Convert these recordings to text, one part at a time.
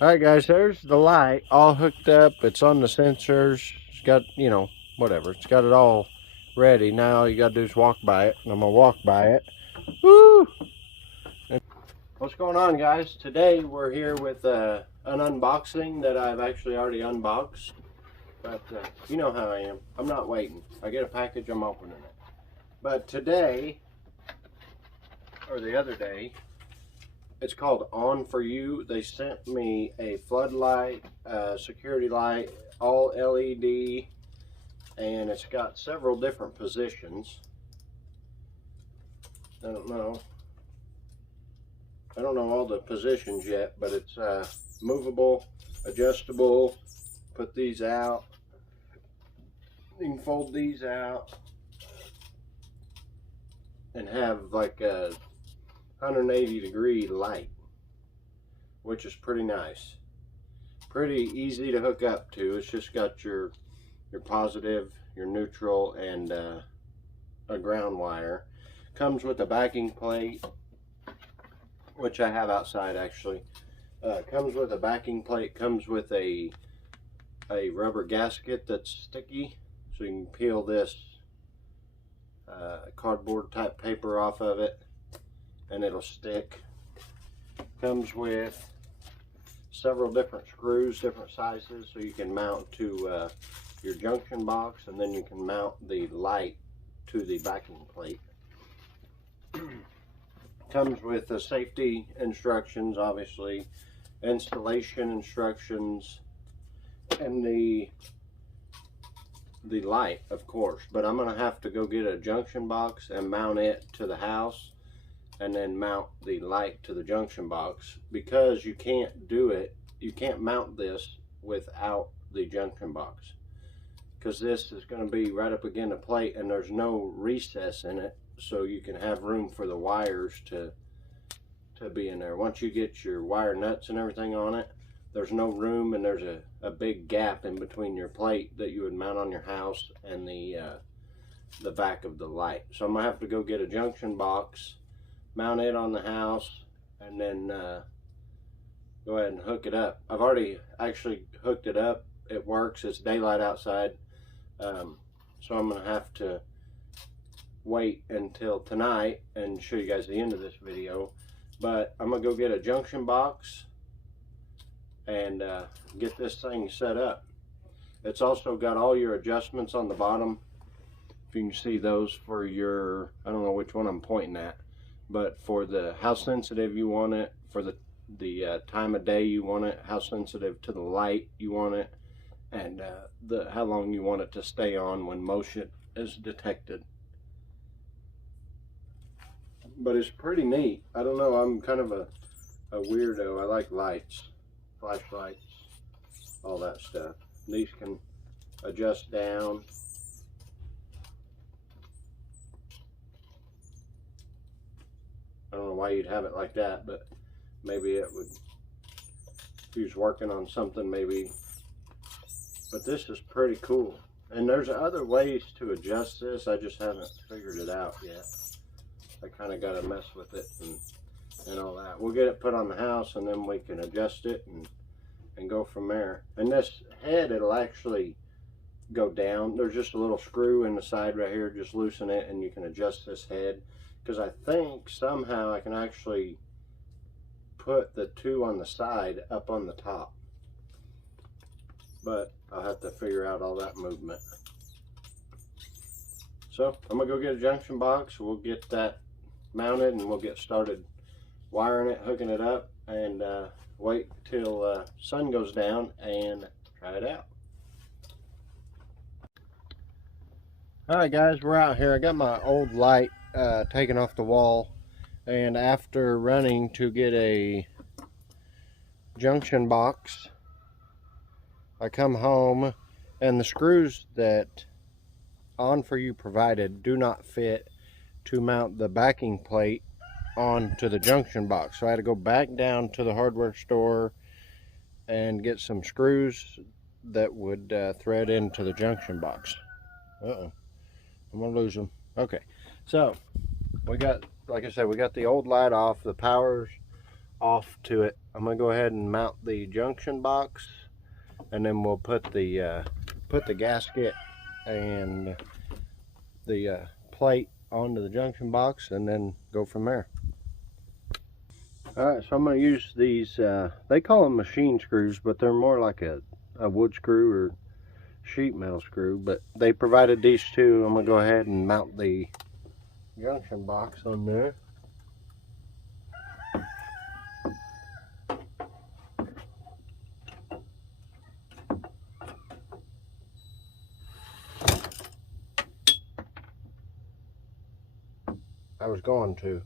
Alright guys, there's the light all hooked up. It's on the sensors. It's got, whatever. It's got it all ready. Now all you gotta do is walk by it. And I'm gonna walk by it. Woo! What's going on, guys? Today we're here with an unboxing that I've actually already unboxed. But you know how I am. I'm not waiting. I get a package, I'm opening it. But today, or the other day, it's called Onforu. They sent me a floodlight, security light, all LED, and it's got several different positions. I don't know all the positions yet, but it's movable, adjustable. Put these out. You can fold these out and have like a 180-degree light, which is pretty nice. Pretty easy to hook up to. It's just got your positive, your neutral, and a ground wire. Comes with a backing plate, which I have outside actually. Comes with a backing plate. Comes with a rubber gasket that's sticky, so you can peel this cardboard type paper off of it and it'll stick. Comes with several different screws, different sizes, so you can mount to your junction box, and then you can mount the light to the backing plate. Comes with the safety instructions, obviously, installation instructions, and the light, of course. But I'm gonna have to go get a junction box and mount it to the house, and then mount the light to the junction box, because you can't mount this without the junction box, because this is going to be right up against a plate and there's no recess in it, so you can have room for the wires to be in there. Once you get your wire nuts and everything on it, there's no room, and there's a big gap in between your plate that you would mount on your house and the back of the light. So I'm gonna have to go get a junction box, mount it on the house, and then go ahead and hook it up. I've already actually hooked it up. It works. It's daylight outside, so I'm gonna have to wait until tonight and show you guys the end of this video. But I'm gonna go get a junction box and get this thing set up. It's also got all your adjustments on the bottom, if you can see those, for your, I don't know which one I'm pointing at, but for the how sensitive you want it, for the time of day you want it, how sensitive to the light you want it, and how long you want it to stay on when motion is detected. But it's pretty neat. I don't know, I'm kind of a weirdo. I like lights, flashlights, all that stuff. These can adjust down. I don't know why you'd have it like that, but maybe it would, if you was working on something, maybe. But this is pretty cool. And there's other ways to adjust this. I just haven't figured it out yet. I kind of got to mess with it and all that. We'll get it put on the house, and then we can adjust it and go from there. And this head, it'll actually go down. There's just a little screw in the side right here. Just loosen it and you can adjust this head. Because I think somehow I can actually put the two on the side up on the top, but I'll have to figure out all that movement. So I'm gonna go get a junction box. We'll get that mounted and we'll get started wiring it, hooking it up, and wait till sun goes down and try it out. Alright guys, we're out here. I got my old light taken off the wall, and after running to get a junction box, I come home and the screws that Onforu provided do not fit to mount the backing plate onto the junction box. So I had to go back down to the hardware store and get some screws that would thread into the junction box. Uh-oh, I'm gonna lose them. Okay, so we got, like I said, we got the old light off. The power's off to it. I'm gonna go ahead and mount the junction box, and then we'll put the gasket and the plate onto the junction box, and then go from there. Alright, so I'm going to use these, they call them machine screws, but they're more like a wood screw or sheet metal screw, but they provided these two. I'm going to go ahead and mount the junction box on there. I was going to.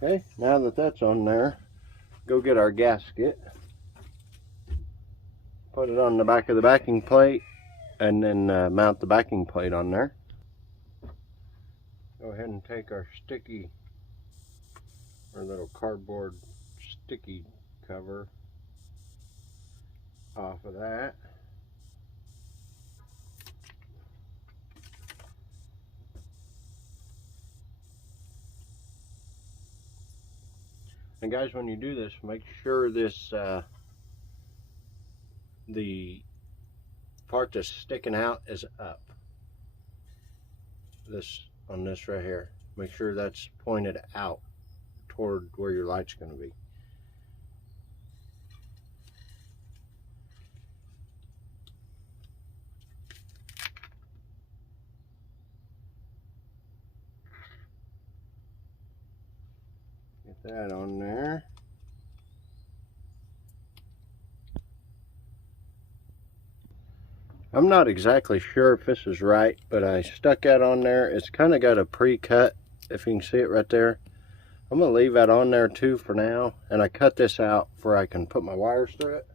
Okay, now that that's on there, go get our gasket, put it on the back of the backing plate, and then mount the backing plate on there. Go ahead and take our little cardboard sticky cover off of that. And guys, when you do this, make sure this the part that's sticking out is up. On this right here, make sure that's pointed out toward where your light's going to be. Get that on there. I'm not exactly sure if this is right, but I stuck that on there. It's kind of got a pre-cut, if you can see it right there. I'm going to leave that on there too for now, and I cut this out where I can put my wires through it.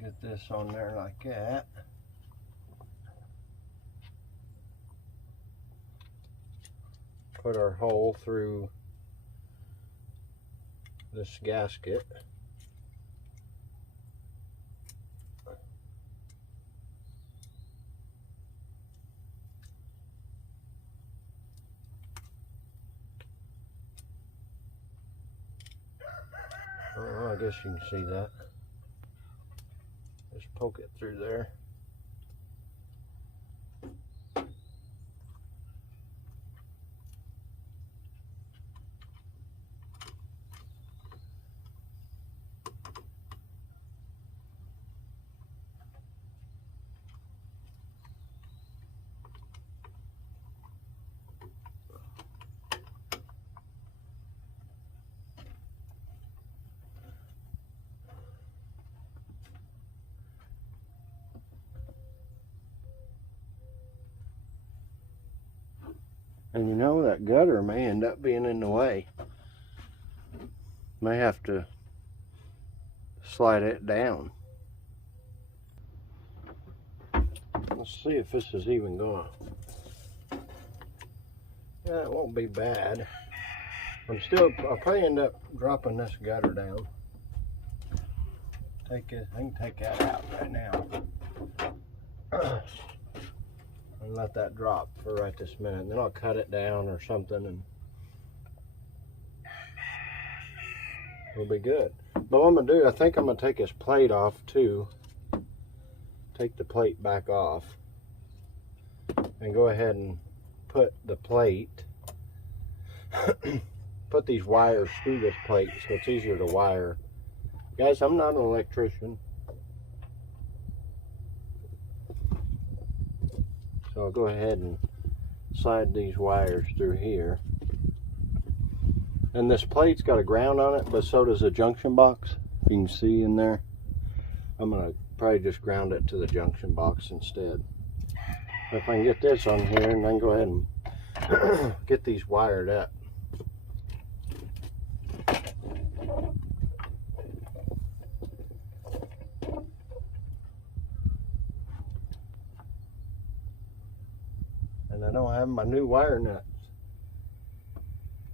Get this on there like that. Put our hole through this gasket. Oh, I guess you can see that. Just poke it through there. And you know, that gutter may end up being in the way. May have to slide it down. Let's see if this is even going. Yeah, it won't be bad. I'll probably end up dropping this gutter down. I can take that out right now. And let that drop for right this minute. Then I'll cut it down or something, and it'll be good. But what I'm gonna do, I think I'm gonna take this plate off too. Take the plate back off, and go ahead and put the plate, put these wires through this plate so it's easier to wire. Guys, I'm not an electrician. So I'll go ahead and slide these wires through here. And this plate's got a ground on it, but so does the junction box. You can see in there. I'm gonna probably just ground it to the junction box instead. If I can get this on here, and then go ahead and get these wired up. And I don't have my new wire nuts.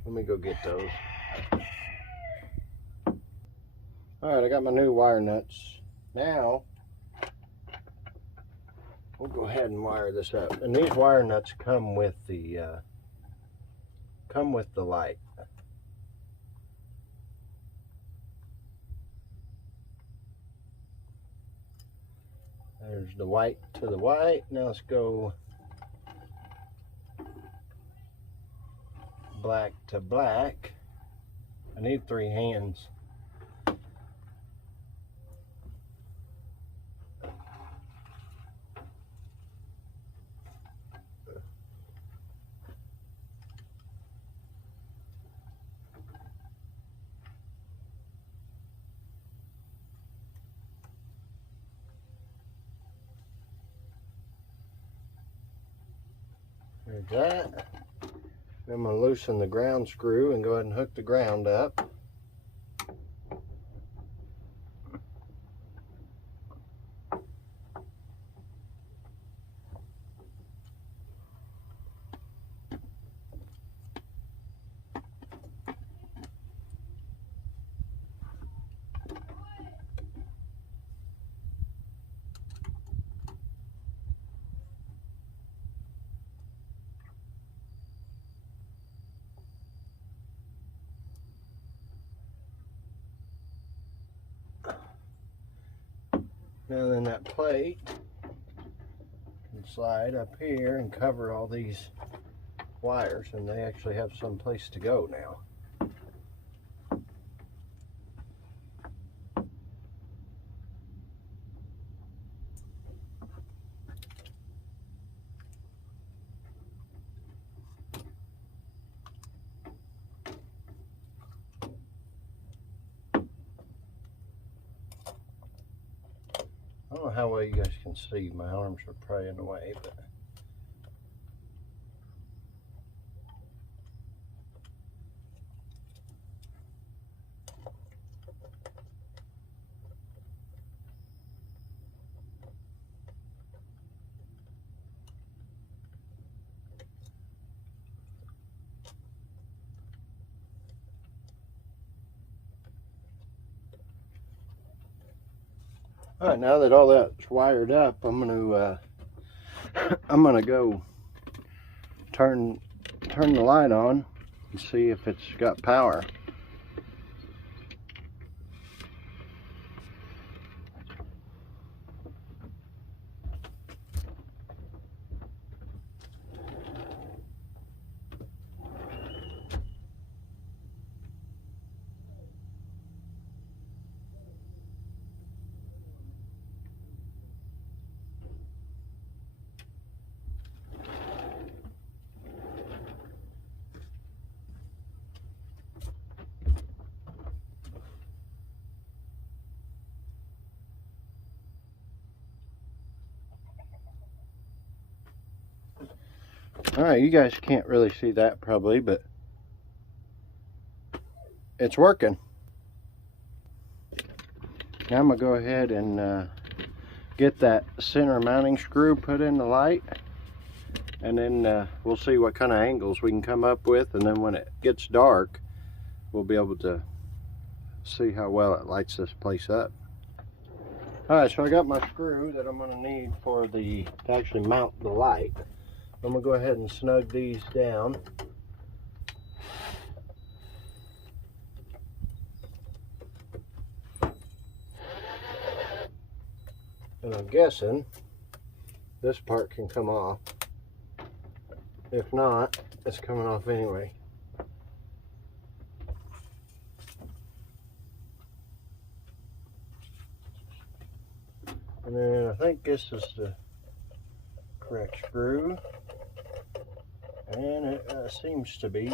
Let me go get those. Alright, I got my new wire nuts. Now, we'll go ahead and wire this up. And these wire nuts come with the light. There's the white to the white. Now let's go black to black. I need 3 hands. There's that. I'm going to loosen the ground screw and go ahead and hook the ground up. Now then that plate can slide up here and cover all these wires, and they actually have some place to go now. I don't know how well you guys can see. My arms are probably in the way, but all right, now that all that's wired up, I'm gonna go turn the light on and see if it's got power. All right, you guys can't really see that probably, but it's working. Now I'm gonna go ahead and get that center mounting screw put in the light, and then we'll see what kind of angles we can come up with, and then when it gets dark, we'll be able to see how well it lights this place up. All right, so I got my screw that I'm gonna need for to actually mount the light. I'm gonna go ahead and snug these down. And I'm guessing this part can come off. If not, it's coming off anyway. And then I think this is the correct screw. And it seems to be.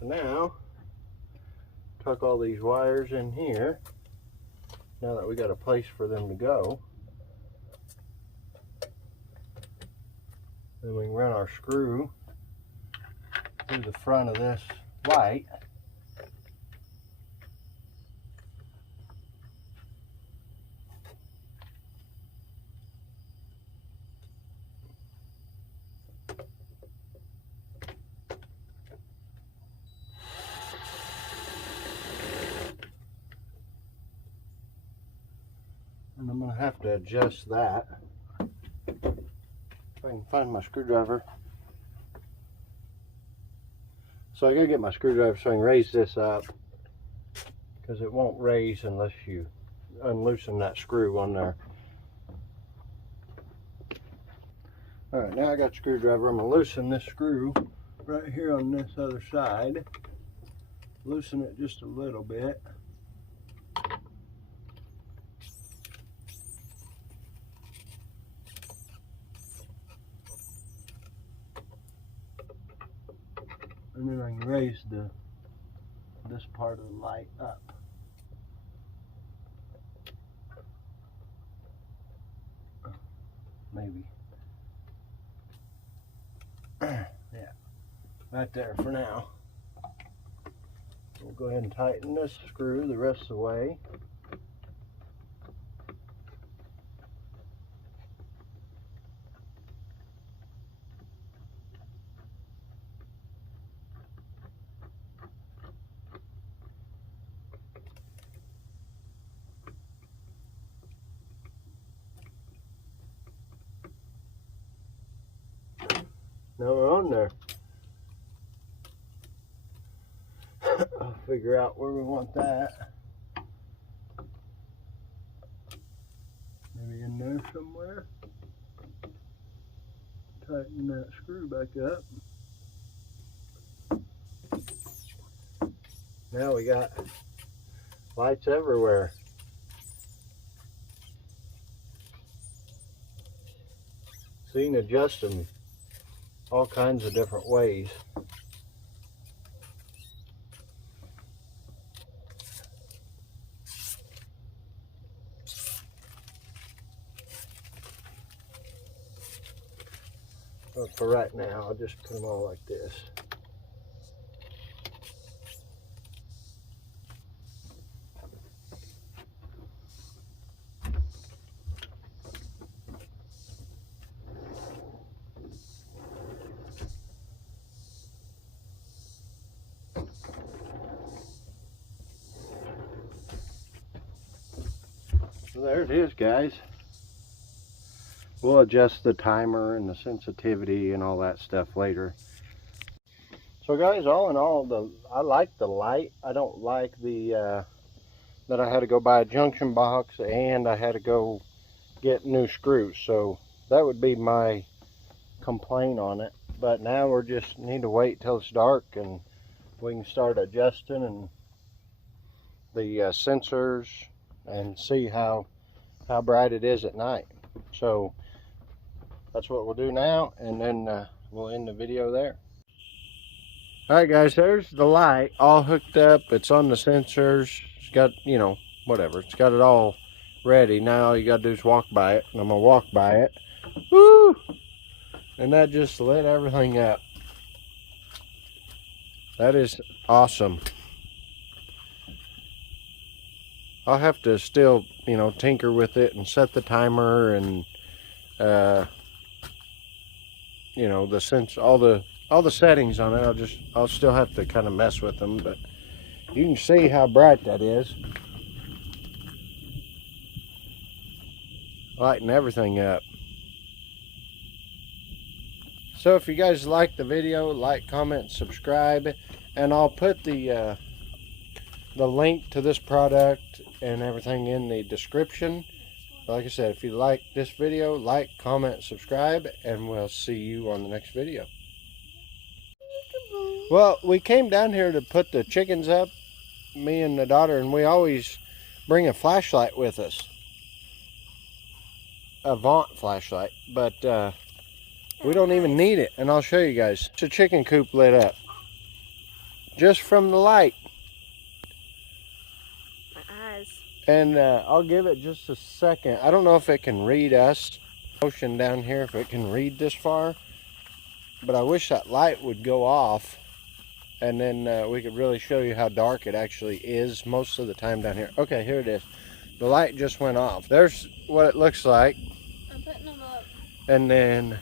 So now, tuck all these wires in here now that we got a place for them to go. Then we can run our screw through the front of this light. And I'm going to have to adjust that. If I can find my screwdriver. So I got to get my screwdriver so I can raise this up, because it won't raise unless you unloosen that screw on there. Alright, now I got the screwdriver. I'm going to loosen this screw right here on this other side. Loosen it just a little bit. And then I can raise this part of the light up. Maybe. Yeah, right there for now. We'll go ahead and tighten this screw the rest of the way. Now we're on there. I'll figure out where we want that. Maybe in there somewhere. Tighten that screw back up. Now we got lights everywhere. So you can adjust them all kinds of different ways. But for right now, I'll just put them all like this. So there it is, guys. We'll adjust the timer and the sensitivity and all that stuff later. So guys, all in all, I like the light. I don't like the that I had to go buy a junction box and I had to go get new screws. So that would be my complaint on it. But now we just need to wait till it's dark and we can start adjusting and the sensors and see how bright it is at night. So that's what we'll do now, and then we'll end the video there. Alright guys, there's the light all hooked up. It's on the sensors. It's got, you know, whatever. It's got it all ready. Now all you gotta do is walk by it, and I'm gonna walk by it. Woo! And that just lit everything up. That is awesome. I'll have to still, you know, tinker with it and set the timer and you know, the sense, all the settings on it. I'll still have to kind of mess with them, but you can see how bright that is. Lighting everything up. So if you guys like the video, like, comment, subscribe, and I'll put the link to this product and everything in the description. Like I said, if you like this video, like, comment, subscribe, and we'll see you on the next video. Well, we came down here to put the chickens up, me and the daughter, and we always bring a flashlight with us. A Vaunt flashlight, but we don't even need it, and I'll show you guys. It's a chicken coop lit up just from the light. And I'll give it just a second. I don't know if it can read us. Motion down here, if it can read this far. But I wish that light would go off. And then we could really show you how dark it actually is most of the time down here. Okay, here it is. The light just went off. There's what it looks like. I'm putting them up. And then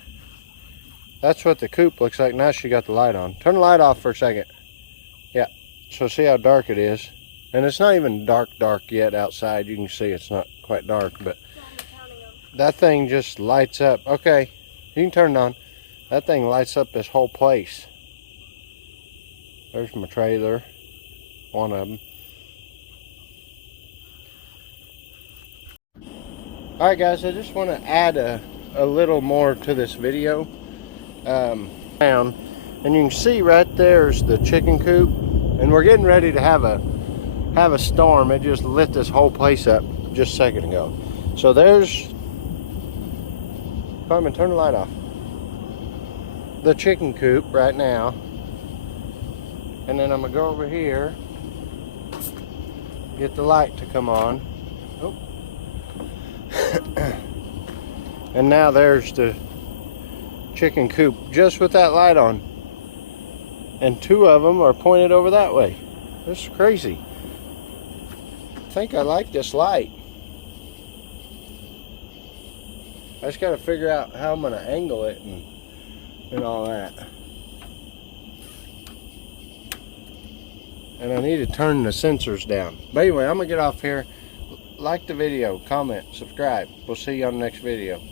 that's what the coop looks like. Now she got the light on. Turn the light off for a second. Yeah, so see how dark it is. And it's not even dark yet outside. You can see it's not quite dark, but that thing just lights up. Okay, you can turn it on. That thing lights up this whole place. There's my trailer, one of them. Alright guys, I just want to add a little more to this video. And you can see right there's the chicken coop. And we're getting ready to have a storm. It just lit this whole place up just a second ago. So there's, Carmen, turn the light off. The chicken coop right now. And then I'm gonna go over here, get the light to come on. Oh. And now there's the chicken coop just with that light on. And two of them are pointed over that way. This is crazy. I think I like this light. I just got to figure out how I'm going to angle it and all that. And I need to turn the sensors down. But anyway, I'm going to get off here. Like the video, comment, subscribe. We'll see you on the next video.